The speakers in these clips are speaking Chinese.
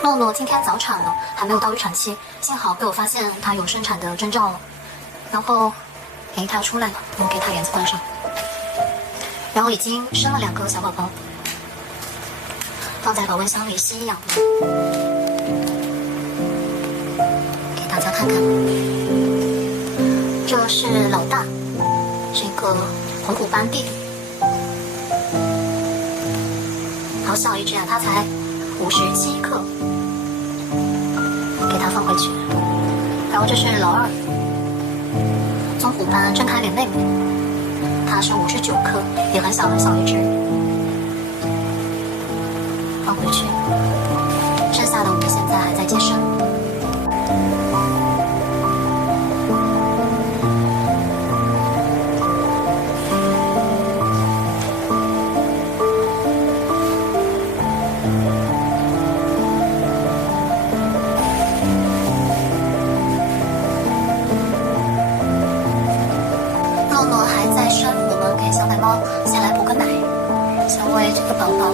诺诺今天早产了，还没有到预产期，幸好被我发现她有生产的征兆了。然后，她出来了，我给她帘子关上。然后已经生了2个小宝宝，放在保温箱里吸氧。给大家看看，这是老大，是一个红虎斑弟弟，好小一只啊，它才57克。给它放回去。然后这是老二，棕虎斑正开脸妹妹，它是59克，也很小很小一只，放回去。剩下的我们现在还在接生。小奶猫先来补个奶，先喂这个宝宝。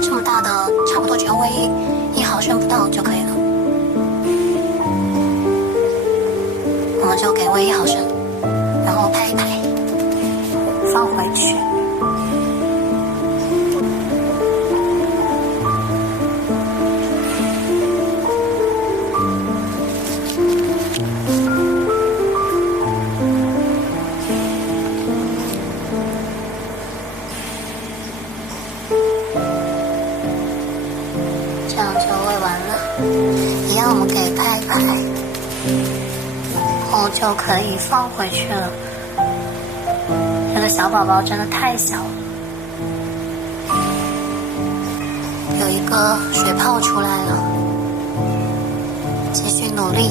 这么大的，差不多只要喂1毫升不到就可以了。我们就给喂1毫升，然后拍一拍，放回去。这样就喂完了，一样我们给拍一拍。后就可以放回去了。这个小宝宝真的太小了，有一个水泡出来了，继续努力。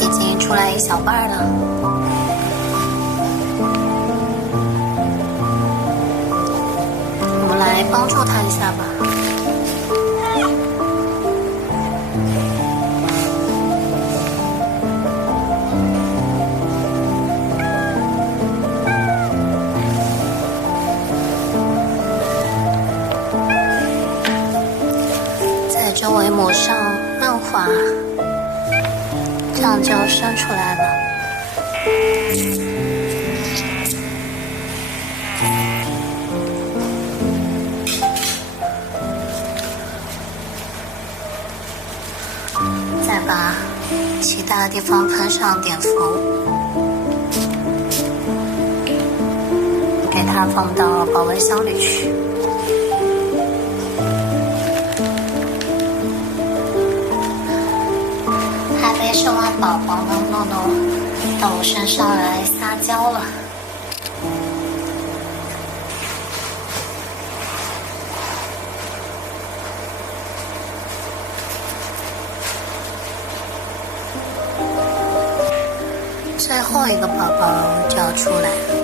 已经出来一小半了。来帮助他一下吧。在周围抹上润滑，这样就生出来了。再把其他的地方喷上碘伏，给它放到保温箱里去。还没生完宝宝呢，诺诺到我身上来撒娇了。最后一个宝宝就要出来了，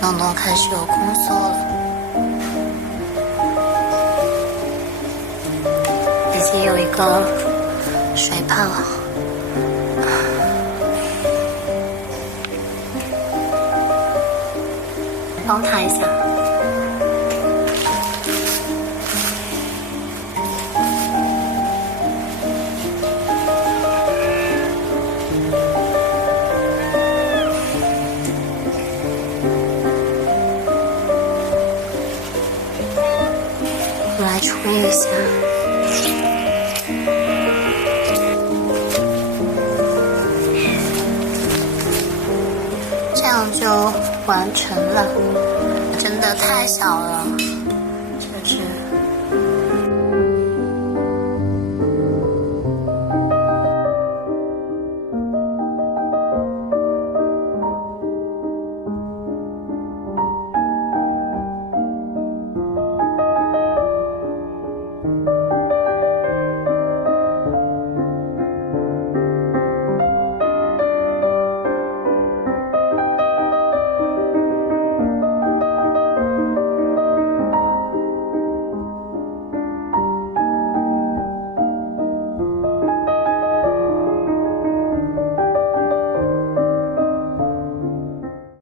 诺诺开始有宫缩了，已经有一个水泡，帮他一下。来吹一下，这样就完成了。真的太小了。